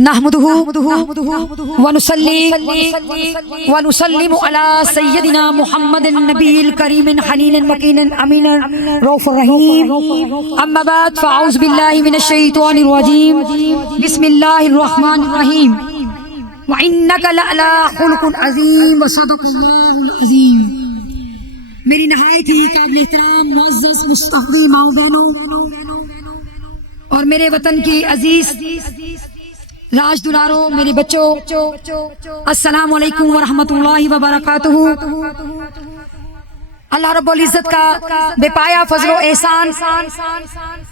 نحمدہ ونصلی ونسلم علی سیدنا محمد النبی الکریم حنین مکین امین رؤوف الرحیم اما بعد فاعوذ باللہ من الشیطان الرجیم بسم اللہ الرحمن الرحیم وَإِنَّكَ لَعَلَىٰ خُلُقٍ عَظِيمٍ وَصَدَقَ اللَّهُ الْعَظِيمُ۔ میری نہایت ہی قابل احترام معزز مستحضرین ماؤں بہنوں اور میرے وطن کی عزیز راج دلاروں، میرے بچوں، السلام علیکم ورحمۃ اللہ وبرکاتہ۔ اللہ رب العزت کا بے پایا فضل و احسان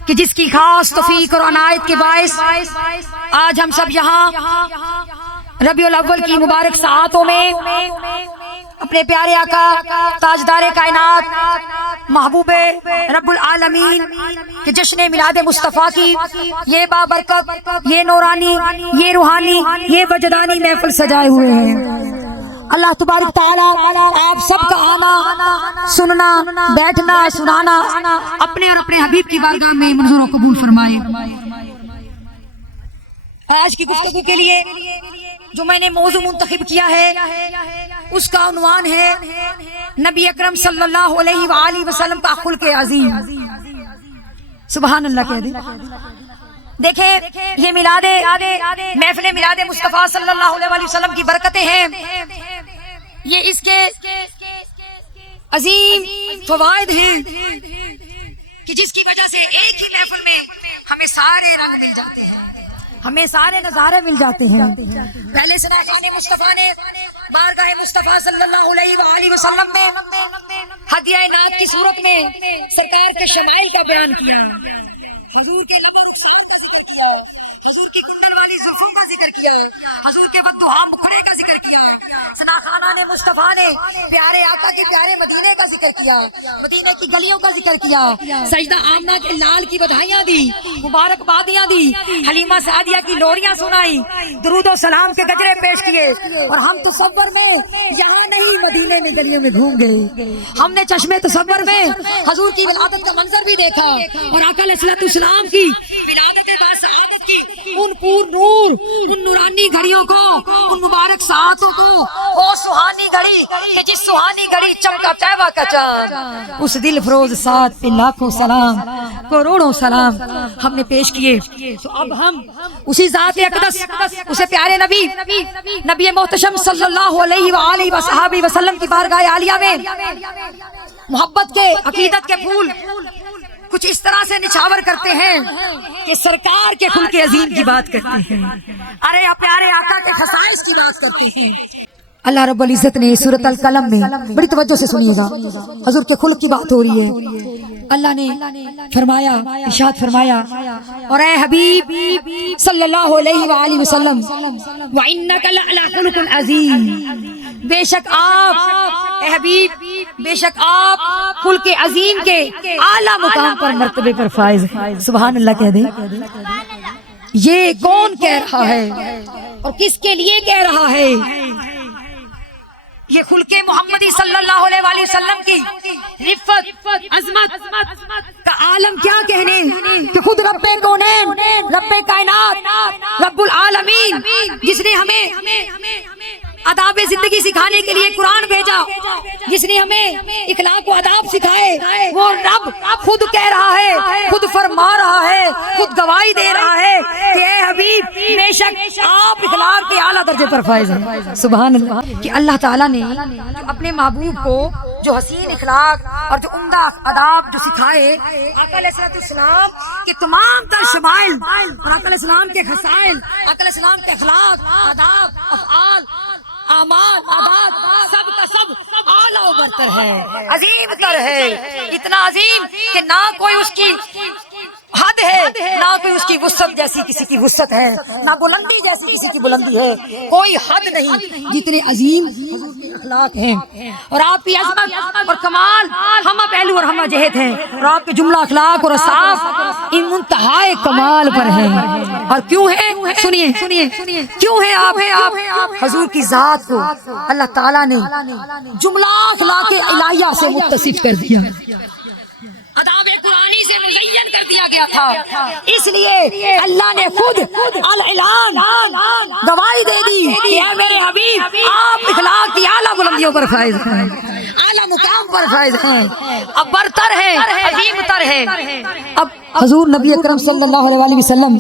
کہ جس کی خاص توفیق اور عنایت کے باعث آج ہم سب یہاں ربیع الاول کی مبارک ساعتوں میں اپنے پیارے آقا تاجدار کائنات محبوب رب العالمین کہ جشن میلاد مصطفیٰ کی یہ بابرکت، یہ نورانی، یہ روحانی، یہ وجدانی محفل سجائے ہوئے ہیں۔ اللہ تبارک تعالیٰ آپ سب کا آنا، سننا، بیٹھنا، سنانا اپنے اور اپنے حبیب کی بارگاہ میں منظور و قبول فرمائے۔ آج کی گفتگو کے لیے جو میں نے موضوع منتخب کیا ہے اس کا عنوان ہے نبی اکرم صلی اللہ علیہ وآلہ وسلم کا خلق عظیم۔ سبحان اللہ کہہ دیں۔ دیکھیں یہ محفل میلاد مصطفیٰ صلی اللہ علیہ وآلہ وسلم کی برکتیں ہیں، یہ اس کے عظیم فوائد ہیں کہ جس کی وجہ سے ایک ہی محفل میں ہمیں سارے رنگ مل جاتے ہیں، ہمیں سارے نظارے مل جاتے ہیں۔ پہلے سناخان مصطفیٰ نے بارگاہ مصطفیٰ صلی اللہ علیہ وآلہ وسلم میں ہدیہ نعت کی صورت میں سرکار کے شمائل کا بیان کیا، حضور کے نظر رخسار کا ذکر کیا، حضور کی کنڈل والی زلفوں کا ذکر کیا، حضور کے بددعا مکھڑے کا ذکر کیا، سناخانہ نے مصطفیٰ نے پیارے آقا کے پیارے مدینے کا ذکر کیا، مدینے کی گلیوں کا ذکر کیا، سجدہ آمنہ کے لال کی بدھائیاں دی، مبارکبادیاں دی، حلیمہ سعدیہ کی لوریاں سنائی، درود و سلام کے گجرے پیش کیے، اور ہم تصور میں یہاں نہیں مدینے میں گلیوں میں گھوم گئے، ہم نے چشمے تصور میں حضور کی ولادت کا منظر بھی دیکھا اور آقا علیہ السلام کی ولادت باسعادت کی ان پور نور، ان نورانی گھڑیوں کو، ان مبارک ساعتوں کو، وہ سہانی گھڑی کہ جس سہانی گھڑی چمکا طیبہ کا چاند، اس دل فروز ساتھ پہ لاکھوں سلام، کروڑوں سلام ہم نے پیش کیے۔ تو اب ہم اسی ذات اقدس، اسے پیارے نبی محتشم صلی اللہ علیہ وآلہ وصحبہ وسلم کی بارگاہ عالیہ میں محبت کے، عقیدت کے پھول کچھ اس طرح سے نچھاور کرتے ہیں کہ سرکار کے خلق عظیم کی بات کرتے ہیں، ارے پیارے آقا کے خصائص کی بات کرتے ہیں۔ اللہ رب العزت نے سورۃ القلم میں بڑی توجہ سے سنیے گا، حضور کے خلق کی بات ہو رہی ہے۔ اللہ نے فرمایا، ارشاد فرمایا، اور اے حبیب صلی اللہ علیہ وآلہ وسلم وَإِنَّكَ لَعَلَىٰ خُلُقٍ عَظِيمٍ، بے شک آپ اے حبیب، بے شک آپ خلق عظیم کے اعلیٰ مقام پر مرتبے پر فائز ہیں۔ سبحان اللہ کہہ دیں۔ یہ کون کہہ رہا ہے اور کس کے لیے کہہ رہا ہے؟ یہ خلق محمدی صلی اللہ علیہ وآلہ وسلم کی رفت، عظمت کا عالم کیا کہنے کہ خود رب کونین، رب کائنات، رب العالمین جس نے ہمیں آداب زندگی سکھانے کے لیے قرآن بھیجا، جس نے ہمیں اخلاق و آداب سکھائے، وہ رب خود کہہ رہا ہے، خود فرما رہا ہے، خود گواہی دے رہا ہے کہ اے حبیب بے شک آپ اخلاق کے اعلیٰ درجے پر فائز ہیں۔ سبحان اللہ کہ اللہ تعالیٰ نے اپنے محبوب کو جو حسین اخلاق اور جو عمدہ آداب جو سکھائے، آقا علیہ السلام کے تمام تر شمائل اور آقا علیہ السلام کے خصائل، آقا علیہ السلام کے اخلاق، آداب، افعال، اعمال، عادات سب کا سب اعلیٰ و برتر ہے، عظیم تر ہے، اتنا عظیم کہ نہ کوئی اس کی حد ہے، نہ کوئی اس کی وسعت جیسی کسی کی وسعت ہے، نہ بلندی جیسی کسی کی بلندی ہے، کوئی حد نہیں، جتنے عظیم حضور کے اخلاق ہیں اور آپ کی عظمت اور کمال ہمہ پہلو اور ہمہ جہت ہیں، اور آپ کے جملہ اخلاق اور اصاف ان منتہائے کمال پر ہیں۔ اور کیوں ہے؟ سنیے کیوں ہے آپ حضور کی ذات کو اللہ تعالیٰ نے جملہ اخلاق الہیہ سے متصف کر دیا، آداب قرآنی سے مزین کر دیا گیا تھا، اس لیے اللہ نے خود اعلان گواہی دے دی کہ اے میرے حبیب آپ اخلاق کی اعلیٰ بلندیوں پر فائز ہیں، اعلیٰ مقام پر فائز ہیں، اب برتر ہے، عظیم تر ہے۔ اب حضور نبی اکرم صلی اللہ علیہ وسلم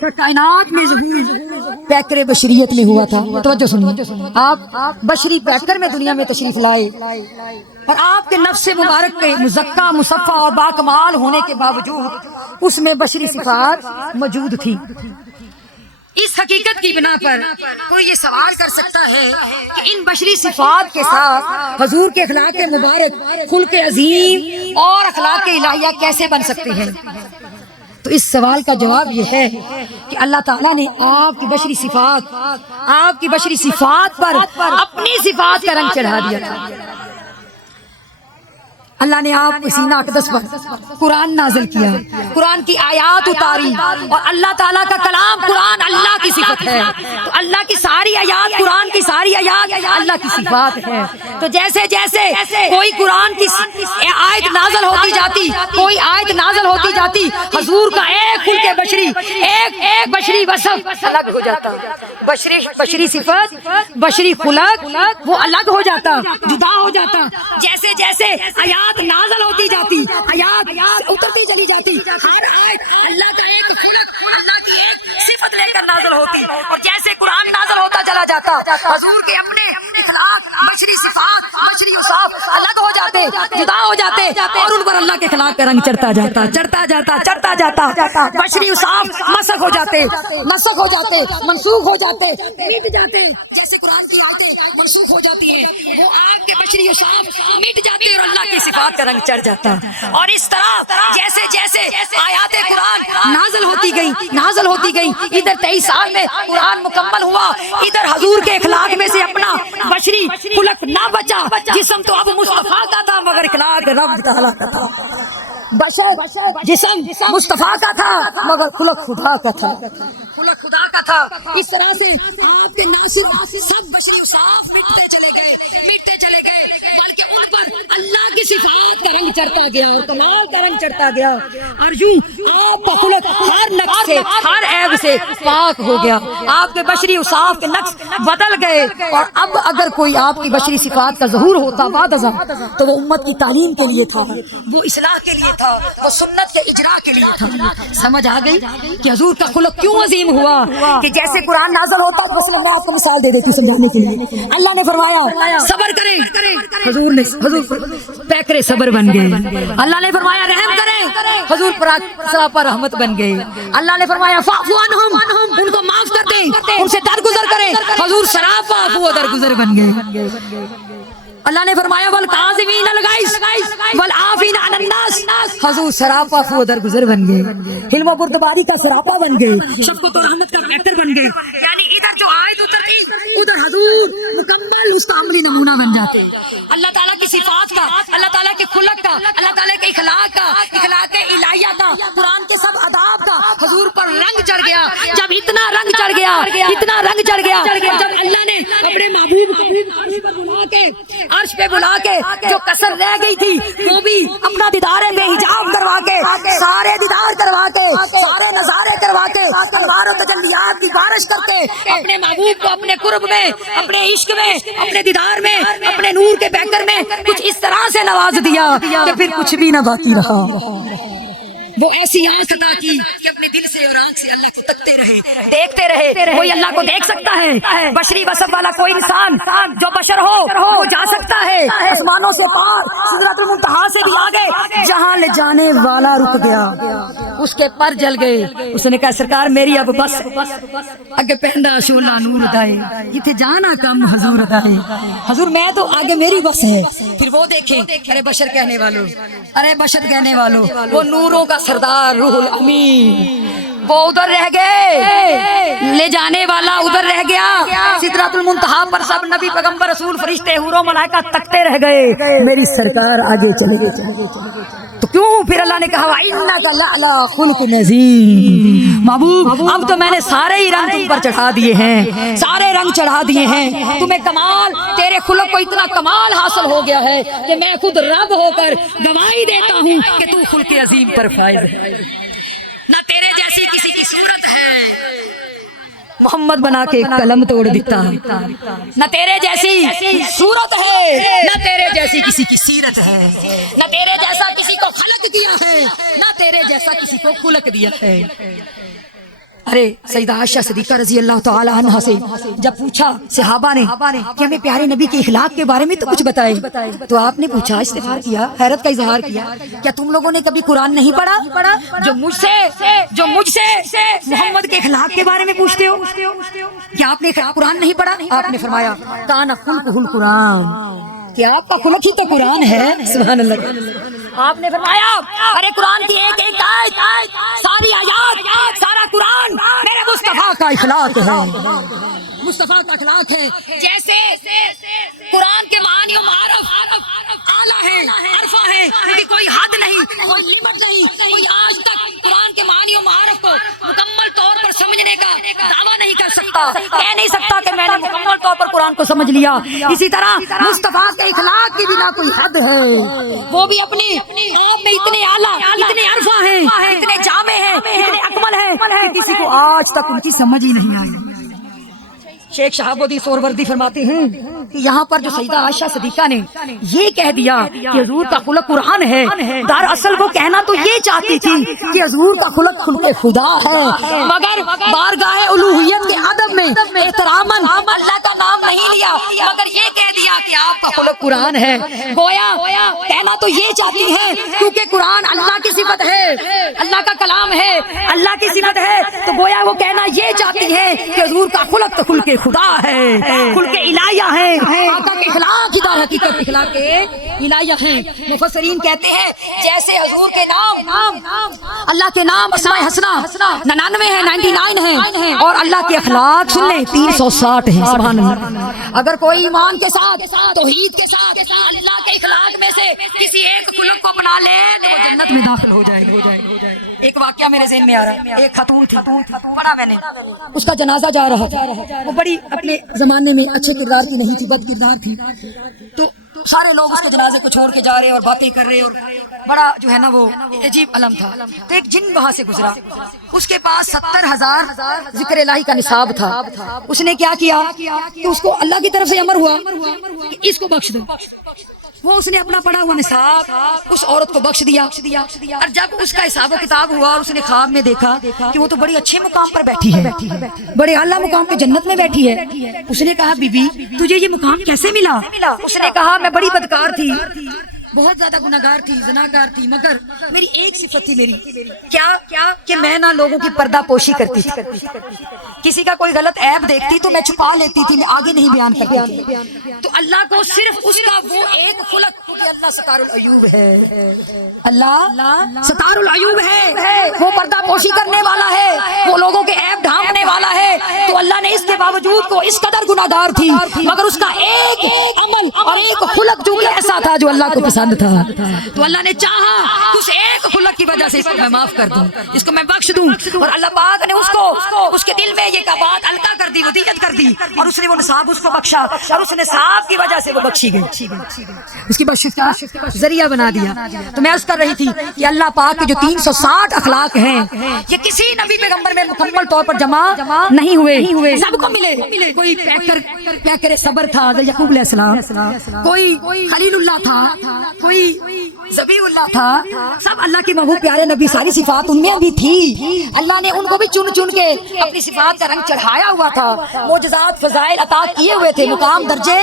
کائنات میں ظہور پیکر بشریت میں ہوا تھا۔ توجہ سنیے، آپ بشری پیکر میں دنیا میں تشریف لائے اور آپ کے نفس مبارک کے مزکہ مصفہ اور باکمال ہونے کے باوجود اس میں بشری صفات موجود تھی۔ اس حقیقت کی بنا پر کوئی یہ سوال کر سکتا ہے کہ ان بشری صفات کے ساتھ حضور کے اخلاق مبارک، خلق عظیم اور اخلاق الہیہ کیسے بن سکتے ہیں؟ تو اس سوال کا جواب یہ ہے کہ اللہ تعالیٰ نے آپ کی بشری صفات پر اپنی صفات کا رنگ چڑھا دیا تھا۔ اللہ نے آپ کو سینہ اقدس پر قرآن نازل کیا، قرآن کی آیات اتاری، اور اللہ تعالیٰ کا کلام قرآن اللہ کی صفت ہے، تو اللہ کی ساری آیات، قرآن کی ساری آیات اللہ کی صفات ہے۔ تو جیسے جیسے کوئی قرآن کی آیت نازل ہوتی جاتی، کوئی آیت نازل ہوتی جاتی، حضور کا ایک خلق بشری، ایک بشری وصف الگ ہو جاتا، بشری صفت، بشری خلق وہ الگ ہو جاتا، جدا ہو جاتا۔ جیسے جیسے آیات نازل ہوتی جاتی، آیات اترتی چلی جاتی، ہر آیت اللہ کا ایک خلق، اللہ کی ایک صفت لے کر نازل ہوتی، اور جیسے قرآن نازل ہوتا چلا جاتا، حضور کے اپنے اخلاق، بشری صفات، بشری اوصاف الگ ہو جاتے، جدا ہو جاتے، اور ان پر اللہ کے اخلاق کا رنگ چڑھتا جاتا، بشری اوصاف مسخ ہو جاتے، منسوخ ہو جاتے، مٹ جاتے، جیسے قرآن کی آیتیں منسوخ ہو جاتی ہیں، وہ آپ کے بشری اوصاف مٹ جاتے اور اللہ کی صفات کا رنگ چڑھ جاتا۔ اور اس طرح جیسے جیسے آیات قرآن نازل ہوتی گئی، ادھر 23 سال میں قرآن مکمل ہوا، ادھر حضور کے اخلاق میں سے اپنا بشری خلق نہ بچا، جسم تو اب مصطفیٰ کا تھا مگر اخلاق رب تعالیٰ کا تھا، جسم مصطفیٰ کا تھا مگر خلق خدا کا تھا، اس طرح سے آپ کے ناصر سب بشری اوصاف مٹتے چلے گئے، اللہ کی صفات کا رنگ چڑھتا گیا اور کمال کا رنگ چڑھتا گیا، اور یوں آپ کا خلق ہر نقص سے، ہر عیب سے پاک ہو گیا، آپ کے بشری اوصاف کے نقص بدل گئے، اور اب اگر کوئی آپ کی بشری صفات کا ظہور ہوتا بعد ازاں تو وہ امت کی تعلیم کے لیے تھا، وہ اصلاح کے لیے تھا، وہ سنت کے اجرا کے لیے تھا۔ سمجھ آ گئی کہ حضور کا خلق کیوں عظیم ہوا؟ کہ جیسے قرآن نازل ہوتا ہے، مثلا میں آپ کو مثال دے دیتی ہوں سمجھانے کے لیے، اللہ نے فرمایا صبر کریں، حضور پیکرے صبر بن گئے، اللہ نے فرمایا رحم کریں، حضور پر رحمت بن گئے، اللہ نے فرمایا فاعف عنہم، ان کو معاف کر دیں، ان سے درگزر کریں، حضور سراپا وہ درگزر بن گئے، اللہ نے فرمایا والکاظمین الغیظ والعافین عن الناس، حضور سراپا وہ درگزر بن گئے، حلم و بردباری کا سراپا بن گئے، شفقت و رحمت کا پیکر بن گئے۔ یعنی ادھر جو آیت اترتی ادھر حضور مکمل اس کا عملی نمونہ بن جاتے، اللہ تعالیٰ کی صفات کا، اللہ تعالیٰ کے خلق کا، اللہ تعالیٰ کے اخلاق کا، اخلاق الہیہ کا، قرآن کے سب آداب کا حضور پر رنگ چڑھ گیا۔ جب اتنا رنگ چڑھ گیا، جب اللہ نے اپنے محبوب کو عرش پہ بلا کے جو کسر رہ گئی تھی وہ بھی اپنا دیدار بے حجاب کروا کے، سارے دیدار کروا کے، سارے نظارے کروا کے، انوار و تجلیات کی بارش کر کے اپنے محبوب کو اپنے قرب میں، اپنے عشق میں، اپنے دیدار میں، اپنے نور کے پیکر میں کچھ اس طرح سے نواز دیا کہ پھر کچھ بھی نہ باقی رہا۔ وہ ایسی آنکھ عطا کی کہ اپنے دل سے اور آنکھ سے اللہ کو تکتے رہے، دیکھتے رہے۔ کوئی اللہ کو دیکھ سکتا ہے؟ بشری وصف والا کوئی انسان جو بشر ہو وہ جا سکتا ہے آسمانوں سے پار، سدرۃ المنتہا سے بھی آگے، جہاں لے جانے والا رک گیا، اس کے پر جل گئے۔ اس نے کہا سرکار میری اب بس، اگے پہندا شولا نور دائے، جتھے جانا کم حضور دائے، حضور میں تو آگے میری بس ہے۔ پھر وہ دیکھیں، ارے بشر کہنے والوں، ارے بشر کہنے والوں، وہ نوروں کا سردار روح الامین وہ ادھر رہ گئے، لے جانے والا ادھر رہ گیا، سدرۃ المنتہا پر سب نبی پیغمبر رسول فرشتے حور و ملائکہ تکتے رہ گئے، میری سرکار آگے چلے گئے۔ تو کیوں پھر اللہ نے کہا وَإِنَّكَ لَعَلَىٰ خُلُقٍ عَظِيمٍ، محبوب اب تو میں نے سارے ہی رنگ تم پر چڑھا دیے ہیں، سارے رنگ چڑھا دیے ہیں، تمہیں کمال، تیرے خلق کو اتنا کمال حاصل ہو گیا ہے کہ میں خود رب ہو کر گواہی دیتا ہوں کہ تو خلق عظیم پر فائز ہے۔ نہ تیرے جیسی کسی کی صورت ہے، محمد بنا کے قلم توڑ دیتا، نہ تیرے جیسی صورت ہے، نہ تیرے جیسی کسی کی سیرت ہے، نہ تیرے جیسا کسی کو خلق دیا ہے، نہ تیرے جیسا کسی کو خلق دیا ہے۔ ارے سیدہ عائشہ صدیقہ رضی اللہ تعالی عنہا سے جب پوچھا صحابہ نے کہ ہمیں پیارے نبی کے اخلاق کے بارے میں تو کچھ بتائے، تو آپ نے پوچھا، استفسار کیا، حیرت کا اظہار کیا، کیا تم لوگوں نے کبھی قرآن نہیں پڑھا جو مجھ سے محمد کے اخلاق کے بارے میں پوچھتے ہو؟ کیا آپ نے قرآن نہیں پڑھا؟ آپ نے فرمایا کان خلقہ القرآن، کہ آپ کا خلق ہی تو قرآن ہے، سبحان اللہ۔ آپ نے فرمایا ارے قرآن کی ایک ایک آیت، ساری آیات، سارا قرآن میرے مصطفیٰ کا اخلاق ہے، مصطفیٰ کا اخلاق ہے۔ جیسے قرآن کے معنی و معارف اعلیٰ ہے، عرفہ ہے، ان کی کوئی حد نہیں، کوئی لمٹ نہیں، کوئی آج تک قرآن کے معنی و معارف کو مکمل طور پر سمجھنے کا دعویٰ نہیں کر سکتا، کہہ نہیں سکتا کہ میں نے مکمل طور پر قرآن کو سمجھ لیا۔ اسی طرح مصطفیٰ کے اخلاق کی بنا کوئی حد ہے، وہ بھی اپنی آپ میں اتنے اعلیٰ، اتنے عرفہ ہیں، اتنے جامع ہیں، اتنے اکمل ہیں کہ کسی کو آج تک ان کی سمجھ ہی نہیں آئی۔ شیخ شہاب الدین سہروردی فرماتے ہیں کہ یہاں پر جو سیدہ عائشہ صدیقہ نے یہ کہہ دیا کہ حضور کا خلق قرآن ہے، دراصل وہ کہنا تو یہ چاہتی تھی کہ حضور کا خلق خلق خدا ہے، مگر بارگاہ الوہیت کے ادب میں احتراماً اللہ کا نام نہیں لیا، مگر یہ کہہ دیا کہ آپ کا خلق قرآن ہے۔ گویا کہنا تو یہ چاہتی ہے کیونکہ قرآن اللہ کی صفت ہے، اللہ کا کلام ہے، اللہ کی صفت ہے، تو گویا وہ کہنا یہ چاہتی ہے کہ حضور کا خلق تو خلق خدا ہے، خلق الہیہ ہے، آقا کے اخلاق کی در حقیقت اخلاق الہیہ ہیں۔ مفسرین کہتے ہیں جیسے حضور کے نام، اللہ کے نام اسماء حسنہ 99 ہے، 99 ہے، اور اللہ کے اخلاق سن لیں 360 ہیں، سبحان اللہ۔ اگر کوئی ایمان کے ساتھ، توحید کے ساتھ اللہ کے اخلاق میں سے کسی ایک خلق کو اپنا لے تو وہ جنت میں داخل ہو جائے گا۔ ایک واقعہ میرے ذہن میں آ رہا ہے، ایک خاتون تھی، پڑھا میں نے، اس کا جنازہ جا رہا تھا، وہ بڑی اپنے زمانے میں اچھے کردار کی نہیں تھی، بد کردار تھی، تو سارے لوگ اس کے جنازے کو چھوڑ کے جا رہے اور باتیں کر رہے، اور بڑا جو ہے نا وہ عجیب علم تھا۔ تو ایک جن وہاں سے گزرا، اس کے پاس 70,000 ذکر الہی کا نصاب تھا۔ اس نے کیا کیا کہ اس کو اللہ کی طرف سے امر ہوا کہ اس کو بخش دو، وہ اس نے اپنا پڑھا ہوا نصاب اس عورت کو بخش دیا، اور جب اس کا حساب و کتاب ہوا اور اس نے خواب میں دیکھا کہ وہ تو بڑی اچھے مقام پر بیٹھی ہے، بڑے اعلیٰ مقام پہ جنت میں بیٹھی ہے، اس نے کہا بی بی تجھے یہ مقام کیسے ملا؟ اس نے کہا میں بڑی بدکار تھی، بہت زیادہ گناہگار تھی، زناکار تھی، مگر میری ایک صفت تھی، میری کیا کہ میں نہ لوگوں کی پردہ پوشی کرتی تھی، کسی کا کوئی غلط عیب دیکھتی تو میں چھپا لیتی تھی، میں آگے نہیں بیان کرتی تھی، تو اللہ کو صرف اس کا وہ ایک خلق، اللہ ستار العیوب ہے، اللہ ستار العیوب ہے، وہ پردہ پوشی کرنے والا ہے، وہ لوگوں کے عیب ڈھانپنے والا ہے، تو اللہ نے اس کے باوجود کو اس قدر گناہگار تھی مگر اس کا ایک عمل اور ایک خلق جو ایسا تھا جو اللہ کو پسند تھا، تو اللہ نے چاہا اس ایک خلق کی وجہ سے اس کو میں معاف کر دوں، اس کو میں بخش دوں، اور اللہ پاک نے اس کے دل میں یہ بات القا کر دی، ودیعت کر دی، اور اس نے وہ نصاب اس کو بخشا، اور اس نصاب کی وجہ سے وہ بخشی گئی، اس کی بخشش کا ذریعہ بنا دیا۔ تو میں عرض کر رہی تھی کہ اللہ پاک کے جو 360 اخلاق ہیں یہ کسی نبی پیغمبر میں مکمل طور پر جمع نہیں ہوئے، سب کو ملے، کوئی پیکر صبر تھا یعقوب علیہ السلام، کوئی خلیل اللہ تھا، کوئی ذبیح اللہ تھا، سب اللہ کے محبوب پیارے نبی، ساری صفات ان میں بھی تھی، اللہ نے ان کو بھی چن چن کے اپنی صفات کا رنگ چڑھایا ہوا تھا، معجزات فضائل عطا کیے ہوئے تھے، مقام درجے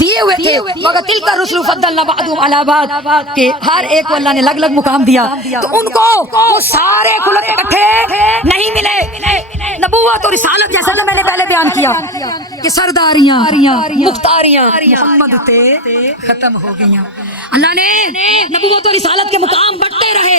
دیے ہوئے تھے، مگر تلک الرسل فضلنا بعضهم علی بعض، کہ ہر ایک کو اللہ نے الگ الگ مقام دیا، تو ان کو وہ سارے خلق اکٹھے نہیں ملے۔ نبوت اور رسالت جیسا تو میں نے پہلے بیان کیا کہ سرداریاں مختاریاں محمد تے ختم ہو گئیاں، اللہ نے نبوت اور رسالت کے مقام بڑھتے رہے،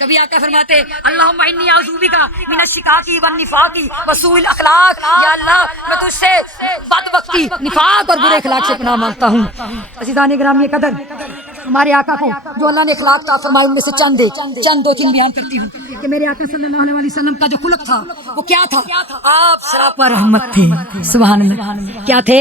کبھی آقا فرماتے اللہم انی اعوذ بک من الشقاق والنفاق وسوء الاخلاق، یا اللہ میں تجھ سے بدبختی، نفاق اور برے اخلاق سے پناہ مانگتا ہوں۔ عزیزان گرامی قدر، ہمارے آقا کو جو اللہ نے اخلاق عطا فرمائے ان میں سے چند دو تین بیان کرتی ہوں کہ میرے آقا صلی اللہ علیہ وسلم کا جو خلق تھا وہ کیا تھا؟ آپ سراپا رحمت تھے، سبحان اللہ، کیا تھے؟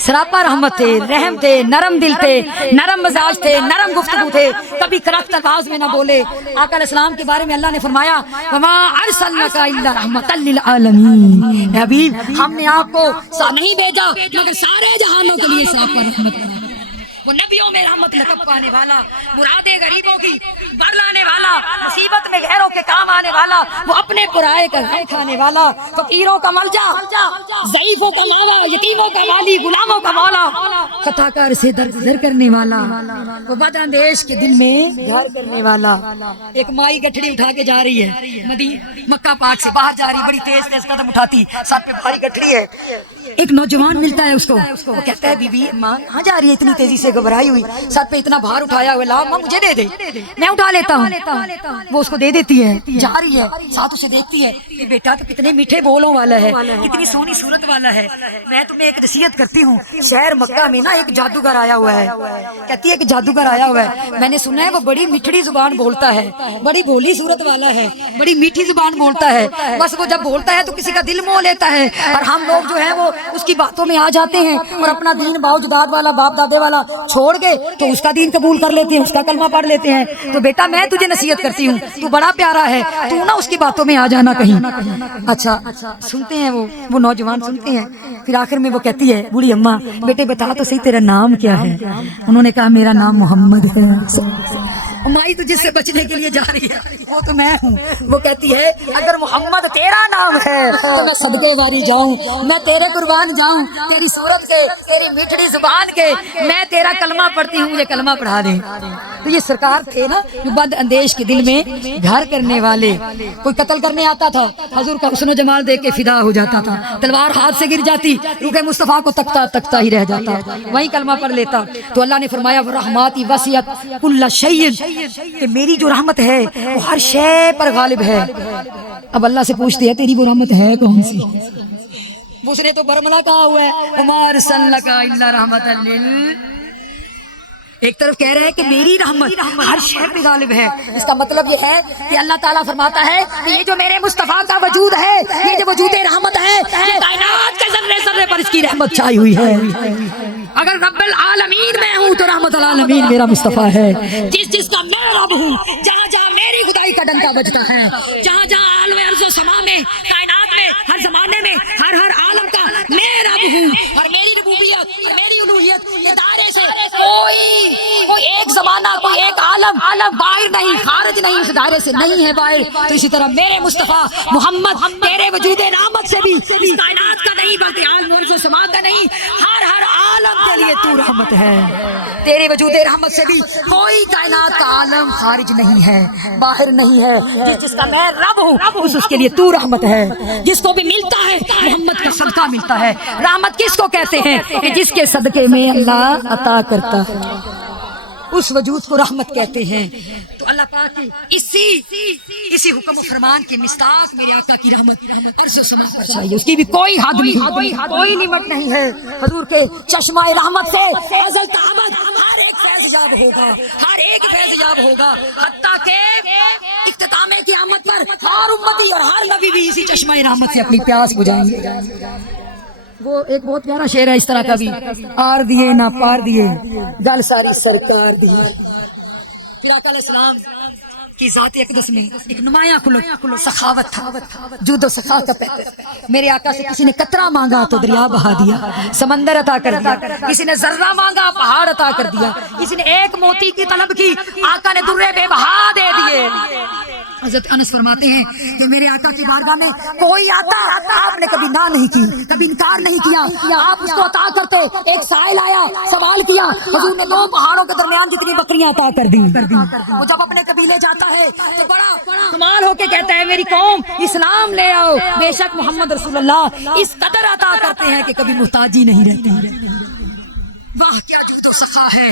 سراپا رحمت تھے، رحم تھے، نرم دل تھے، نرم مزاج تھے، نرم گفتگو تھے، کبھی کرخت انداز میں نہ بولے۔ آقا علیہ السلام کے بارے میں اللہ نے فرمایا وما ارسلناک الا رحمۃ للعالمین، اے حبیب ہم نے آپ کو نہیں بھیجا مگر سارے جہانوں کے لیے سراپا رحمت ہے۔ وہ نبیوں میں رحمت لقب پانے والا، مرادیں غریبوں کی بر لانے والا، مصیبت میں غیروں کے کام آنے والا، وہ اپنے پرائے کا غم کھانے والا، فقیروں کا ملجا، ضعیفوں کا ماوا، یتیموں کا والی، غلاموں کا مولا، خطا کار سے درگزر کرنے والا، وہ بد اندیش کے دل میں گھر کرنے والا۔ ایک مائی گٹھڑی اٹھا کے جا رہی ہے مکہ پاک سے باہر جا رہی، بڑی تیز تیز قدم اٹھاتی، ساتھ پہ بھاری گٹھڑی ہے۔ ایک نوجوان ملتا ہے اس کو، وہ کہتا ہے بی بی ماں کہاں جا رہی ہے اتنی تیزی سے، گھبرائی ہوئی، ساتھ پہ اتنا بھار اٹھایا ہوا، لا ماں مجھے دے دے میں اٹھا لیتا ہوں۔ وہ اس کو دے دیتی ہے، جا رہی ہے، ساتھ اسے دیکھتی ہے کہ بیٹا تو کتنے میٹھے بولوں والا ہے، کتنی سونی صورت والا ہے، میں تمہیں ایک نصیحت کرتی ہوں، شہر مکہ میں نا ایک جادوگر آیا ہوا ہے، کہتی ہے کہ جادوگر آیا ہوا ہے، میں نے سنا ہے وہ بڑی میٹھی زبان بولتا ہے، بڑی بھولی صورت والا ہے، بڑی میٹھی زبان بولتا ہے، بس وہ جب بولتا ہے تو کسی کا دل موہ لیتا ہے، اور ہم لوگ جو ہے وہ اس کی باتوں میں آ جاتے ہیں اور اپنا دین باؤ جداد والا باپ دادے والا چھوڑ کے تو اس کا دین قبول کر لیتے ہیں، اس کا کلمہ پڑھ لیتے ہیں۔ تو بیٹا میں تجھے نصیحت کرتی ہوں، تو بڑا پیارا ہے، تو نا اس کی باتوں میں آ جانا کہیں۔ اچھا سنتے ہیں وہ نوجوان سنتے ہیں، پھر آخر میں وہ کہتی ہے بوڑھی اماں بیٹے بتا تو صحیح تیرا نام کیا ہے؟ انہوں نے کہا میرا نام محمد ہے۔ مائی تو جس سے بچنے کے لیے جا رہی ہے وہ تو میں ہوں۔ وہ کہتی ہے اگر محمد تیرا نام ہے تو میں صدقے واری جاؤں، میں تیرے قربان جاؤں، تیری صورت کے، تیری میٹھی زبان کے، میں تیرا کلمہ پڑھتی ہوں، مجھے کلمہ پڑھا دیں۔ تو یہ سرکار تھے نا جو بد اندیش کے دل میں گھر کرنے والے۔ کوئی قتل کرنے آتا تھا، حضور کا حسن و جمال دیکھ کے فدا ہو جاتا تھا، تلوار ہاتھ سے گر جاتی، روح مصطفیٰ کو تکتا تکتا ہی رہ جاتا، وہیں کلمہ پڑھ لیتا۔ تو اللہ نے فرمایا ورحماتی وسعت کل شیء، کہ میری جو رحمت ہے وہ ہر شے پر غالب ہے۔ اب اللہ سے پوچھتے ہیں تیری وہ رحمت ہے کون سی؟ اس نے تو برملا کہا ہوا ہے وما ارسلناک الا رحمۃ لل، ایک طرف کہہ رہے ہیں کہ میری رحمت ہر شے پہ غالب ہے، اس کا مطلب یہ ہے کہ اللہ تعالیٰ فرماتا ہے کہ یہ جو میرے مصطفیٰ کا وجود ہے، یہ جو وجود رحمت ہے، یہ کائنات کے ذرے ذرے پر اس کی رحمت چھائی ہوئی ہے۔ اگر رب العالمین میں ہوں تو رحمت العالمین میرا مصطفیٰ ہے، جس کا میں رب ہوں، جہاں جہاں میری خدائی کا ڈنکا بجتا ہے، جہاں جہاں عالم ارض و سما میں، کائنات میں، ہر زمانے میں، ہر عالم کا میں رب ہوں، اور میری ربوبیت اور میری الوہیت کے دائرے سے کوئی ایک زمانہ، کوئی ایک عالم باہر نہیں، خارج نہیں، اس دائرے سے نہیں ہے باہر۔ تو اسی طرح میرے مصطفیٰ محمد تیرے وجود رحمت سے بھی اس کائنات کا نہیں بلکہ عالم ارض و سما کا نہیں، ہر عالم کے لیے تو رحمت ہے۔ تیرے وجود رحمت سے بھی کوئی کائنات کا عالم خارج نہیں ہے، باہر نہیں ہے، جس کا میں رب ہوں اس کے لیے تو رحمت ہے۔ جس کو بھی ملتا ہے محمد کا صدقہ ملتا ہے۔ رحمت کس کو کہتے ہیں؟ کہ جس کے صدقے میں اللہ عطا کرتا ہے، اس وجود کو رحمت کہتے ہیں۔ تو اللہ پاک اسی حکم و فرمان کے مصداق میرے آقا کی رحمت عرض و سما پر چاہیے، اس کی بھی کوئی حد نہیں، کوئی لمٹ نہیں ہے۔ حضور کے چشمہ رحمت سے ازل تا ابد ہر ایک فیض یاب ہوگا، ہر ایک فیض یاب ہوگا، حتیٰ کہ اختتام قیامت پر ہر امتی اور ہر نبی بھی اسی چشمہ رحمت سے اپنی پیاس بجھائیں گے۔ وہ ایک بہت پیارا شعر ہے اس طرح کا بھی، آر دیے نہ پار دیے گل ساری سرکار دی۔ پھر آقا علیہ السلام کی ذات اقدس میں ایک نمایاں خلق سخاوت تھا، جود و سخا کا پیغام۔ میرے آقا سے کسی نے قطرہ مانگا تو دریا بہا دیا، سمندر عطا کر دیا، کسی نے ذرہ مانگا پہاڑ عطا کر دیا، کسی نے ایک موتی کی طلب کی آقا نے درے بے بہا دے دیے۔ حضرت انس فرماتے ہیں کہ میرے آقا کی بارگاہ میں کوئی آتا آپ نے کبھی نہ نہیں کی، کبھی انکار نہیں کیا، آپ اس کو عطا کرتے۔ ایک سائل آیا سوال کیا، حضور نے 2 پہاڑوں کے درمیان جتنی بکریاں عطا کر دی۔ وہ جب اپنے قبیلے جاتا ہے تو بڑا کمال ہو کے کہتا ہے میری قوم اسلام لے آؤ، بے شک محمد رسول اللہ اس قدر عطا کرتے ہیں کہ کبھی محتاجی نہیں رہتی۔ واہ کیا جود و سخا ہے،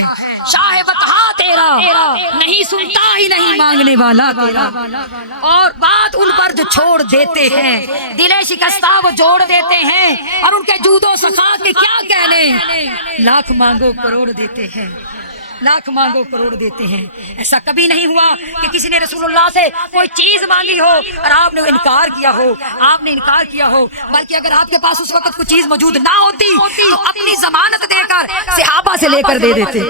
شاہ بطحا تھے تیرا، نہیں سنتا ہی نہیں مانگنے والا تیرا، اور بات ان پر جو چھوڑ دیتے ہیں دل شکستہ وہ جوڑ دیتے ہیں، اور ان کے جود و سخا کے کیا کہنے، لاکھ مانگو کروڑ دیتے ہیں، لاکھ مانگو کروڑ دیتے ہیں۔ ایسا کبھی نہیں ہوا کہ کسی نے رسول اللہ سے کوئی چیز مانگی ہو اور آپ نے انکار کیا ہو، آپ نے انکار کیا ہو، بلکہ اگر آپ کے پاس اس وقت کوئی چیز موجود نہ ہوتی تو اپنی ضمانت دے کر صحابہ سے لے کر دے دیتے۔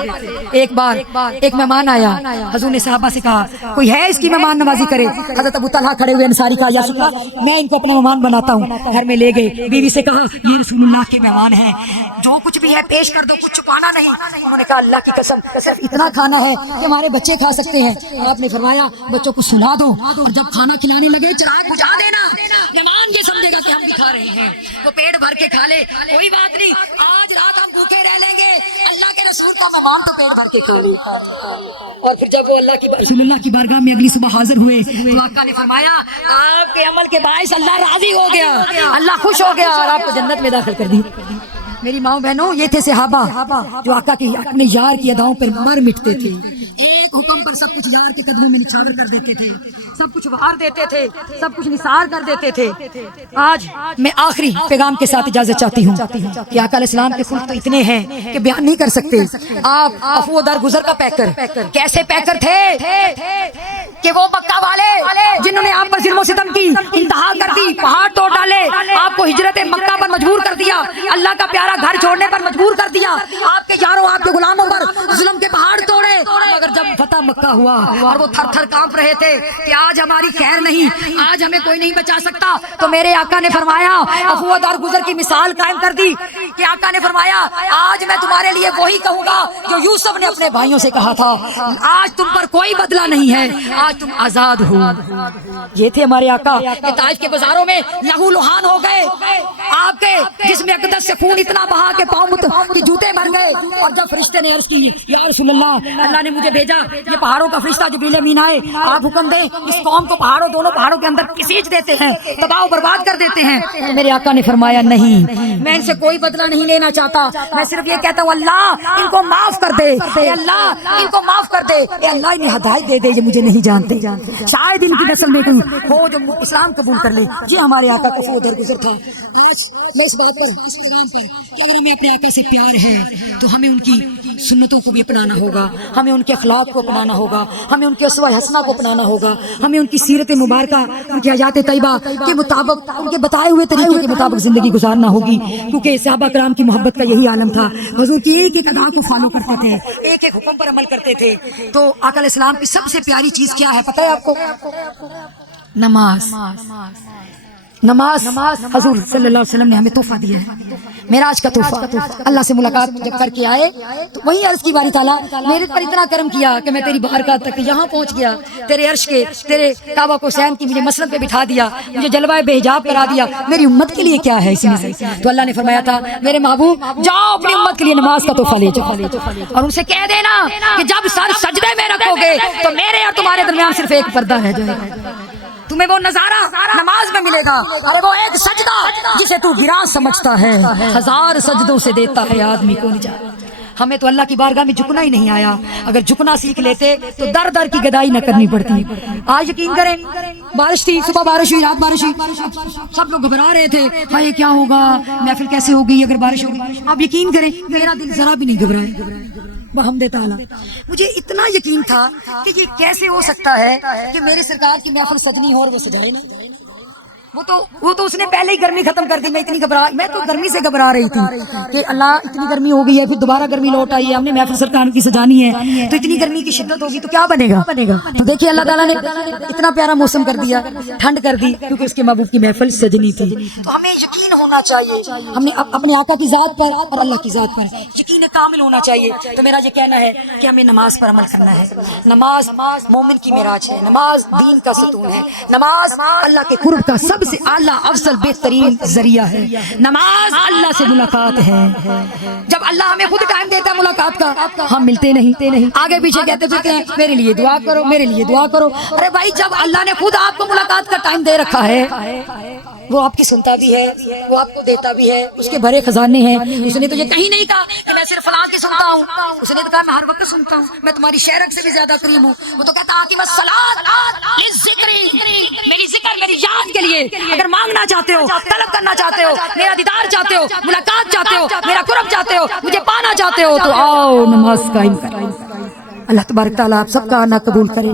ایک بار ایک مہمان آیا، حضور نے صحابہ سے کہا کوئی ہے اس کی مہمان نوازی کرے؟ حضرت ابو طلحہ کھڑے ہوئے انصاری کہا یا رسول اللہ میں ان کو اپنا مہمان بناتا ہوں۔ گھر میں لے گئے، بیوی سے کہا یہ رسول اللہ کے مہمان ہیں، جو کچھ بھی ہے پیش کر دو، کچھ چھپانا نہیں۔ انہوں نے کہا اللہ کی قسم صرف اتنا کھانا ہے کہ ہمارے بچے کھا سکتے ہیں۔ آپ نے فرمایا بچوں کو سلا دو، اور جب کھانا کھلانے لگے چراغ بجھا دینا، مہمان یہ سمجھے گا کہ ہم بھی کھا رہے ہیں، تو پیٹ بھر کے کھا لے، کوئی بات نہیں، آج رات ہم بھوکے رہ لیں گے، اللہ کے رسول کا مہمان تو پیٹ بھر کے کھا لے۔ اور پھر جب وہ رسول اللہ کی بارگاہ میں اگلی صبح حاضر ہوئے تو آقا نے فرمایا آپ کے عمل کے باعث اللہ راضی ہو گیا، اللہ خوش ہو گیا اور آپ کو جنت میں داخل کر دی۔ میری ماؤں بہنوں، یہ تھے صحابہ جو آقا کی اپنے یار کی اداؤں پر مر مٹتے تھے، ایک حکم پر سب کچھ یار کے قدموں میں نچھاور کر دیتے تھے، سب کچھ وار دیتے تھے، سب کچھ نثار کر دیتے تھے۔ آج میں آخری پیغام کے ساتھ اجازت چاہتی ہوں کہ آقا علیہ السلام کے خلق تو اتنے ہیں کہ بیان نہیں کر سکتے۔ آپ عفو و درگزر کا پیکر، کیسے پیکر تھے کہ وہ مکہ والے جنہوں نے آپ پر ظلم و ستم کی انتہا کر دی، پہاڑ توڑ ڈالے، آپ کو ہجرت مکہ پر مجبور کر دیا، اللہ کا پیارا گھر چھوڑنے پر مجبور کر دیا، آپ کے یاروں آپ کے غلاموں پر ظلم کے پہاڑ توڑے، مگر جب فتح مکہ ہوا اور وہ تھر تھر کانپ رہے تھے کہ آج ہماری خیر نہیں، آج ہمیں کوئی نہیں بچا سکتا، تو میرے آقا نے فرمایا عفو و درگزر کی مثال قائم کر دی کہ آقا نے فرمایا آج میں تمہارے لیے وہی کہوں گا جو یوسف نے اپنے بھائیوں سے کہا تھا، آج تم پر کوئی بدلہ نہیں ہے، آج تم آزاد ہو۔ یہ تھے ہمارے آقا کہ طائف کے بازاروں میں لہو لہان ہو گئے، آپ کے جسم اقدس سے خون اتنا بہا کہ پاؤں کے جوتے بھر گئے، اور جب فرشتے نے عرض کی یا رسول اللہ نے مجھے بھیجا، یہ پہاڑوں کا فرشتہ جبریل امین آئے، آپ حکم دیں اس قوم کو پہاڑوں، دونوں پہاڑوں کے اندر کسیچ دیتے ہیں، تباہ و برباد کر دیتے ہیں۔ میرے آقا نے فرمایا نہیں، میں ان سے کوئی بدلہ نہیں لینا چاہتا، میں صرف یہ کہتا ہوں اللہ ان کو معاف کر دے، اے اللہ ان کو معاف کر دے، اے اللہ انہیں ہدایت دے دے، یہ مجھے نہیں جانتے، شاید ان کی نسل میں کوئی ہو جو اسلام قبول کر لے۔ یہ ہمارے آقا کا فو درگزر تھا۔ آج میں اس بات پر کہ اگر ہمیں اپنے آقا سے پیار ہے تو ہمیں ان کی سنتوں کو بھی اپنانا ہوگا، ہمیں ان کے اخلاق کو اپنانا ہوگا، ہمیں ان کے اسوہ حسنہ کو اپنانا ہوگا، ہمیں ان کی سیرت مبارکہ، ان کی حیات طیبہ کے مطابق، ان کے بتائے ہوئے طریقے کے مطابق زندگی گزارنا ہوگی، کیونکہ صحابہ کرام کی محبت کا یہی عالم تھا۔ حضور کی ایک ایک ادا کو فالو کرتے تھے، ایک ایک حکم پر عمل کرتے تھے۔ تو آقا علیہ السلام کی سب سے پیاری چیز کیا ہے پتہ ہے آپ کو؟ نماز۔ نماز حضور صلی اللہ علیہ وسلم نے ہمیں تحفہ دیا ہے، معراج کا تحفہ۔ اللہ سے ملاقات جب کر کے آئے تو وہی عرض کی باری تعالیٰ میرے پر اتنا کرم کیا کہ میں تیری بارگاہ تک یہاں پہنچ گیا، تیرے عرش کے، تیرے کعبہ کو حسین کی مجھے مسند پہ بٹھا دیا، مجھے جلوہ بے حجاب کرا دیا، میری امت کے لیے کیا ہے اس میں سے؟ تو اللہ نے فرمایا تھا میرے محبوب جاؤ اپنی امت کے لیے نماز کا تحفہ لے جاؤ، اور ان سے کہہ دینا کہ جب سر سجدے میں رکھو گے تو میرے اور تمہارے درمیان صرف ایک پردہ رہ جائے گا، تمہیں وہ نظارہ نماز میں ملے گا، اور وہ ایک سجدہ جسے تو گرا سمجھتا ہے، ہزار سجدوں سے دیتا ہے آدمی کو نجات۔ ہمیں تو اللہ کی بارگاہ میں جھکنا ہی نہیں آیا، اگر جھکنا سیکھ لیتے تو در در کی گدائی نہ کرنی پڑتی۔ آج یقین کریں بارش تھی، صبح بارش ہوئی، رات بارش ہوئی، سب لوگ گھبرا رہے تھے ہائے کیا ہوگا، محفل کیسے ہوگی اگر بارش ہوگی۔ اب یقین کریں میرا دل ذرا بھی نہیں گھبرایا بحمد تعالیٰ۔ مجھے اتنا یقین تھا کہ یہ کیسے ہو سکتا ہے کہ میرے سرکار کی محفل سجنی ہو اور وہ سجائے نا، وہ تو اس نے پہلے ہی گرمی ختم کر دی۔ میں اتنی میں تو گرمی سے گھبرا رہی تھی کہ اللہ اتنی گرمی ہو گئی ہے، پھر دوبارہ گرمی لوٹ آئی ہے، ہم نے محفل سرکار کی سجانی ہے تو اتنی گرمی کی شدت ہوگی تو کیا بنے گا۔ تو دیکھیے اللہ تعالیٰ نے اتنا پیارا موسم کر دیا، ٹھنڈ کر دی، کیونکہ اس کے محبوب کی محفل سجنی تھی۔ تو ہمیں یقین ہونا چاہیے، ہم نے اپنے آقا کی ذات پر اور اللہ کی ذات پر یقین کامل ہونا چاہیے۔ تو میرا یہ کہنا ہے کہ ہمیں نماز پر عمل کرنا ہے۔ نماز مومن کی معراج ہے، نماز دین کا ستون ہے، نماز اللہ کے قرب کا سب سے اعلیٰ افضل بہترین ذریعہ ہے، نماز اللہ سے ملاقات ہے۔ جب اللہ ہمیں خود ٹائم دیتا ہے ملاقات کا، ہم ملتے نہیں، آگے پیچھے کہتے ہیں میرے لیے دعا کرو، میرے لیے دعا کرو۔ ارے بھائی جب اللہ نے خود آپ کو ملاقات کا ٹائم دے رکھا ہے، وہ آپ کی سنتا بھی ہے، وہ آپ کو دیتا بھی ہے، اس کے بھرے خزانے ہیں۔ اس نے تو یہ کہیں نہیں کہا کہ میں صرف فلاں کی سنتا ہوں، اس نے تو کہا میں ہر وقت سنتا ہوں، میں تمہاری شہرک سے بھی زیادہ قریب ہوں۔ وہ تو کہتا کہ میری ذکر، میری یاد کے لیے اگر مانگنا چاہتے ہو، طلب کرنا چاہتے ہو، میرا دیدار چاہتے ہو، ملاقات چاہتے ہو، میرا قرب چاہتے ہو، مجھے پانا چاہتے ہو، تو آؤ نماز قائم کرو۔ اللہ تبارک تعالیٰ آپ سب کا آنا قبول کرے۔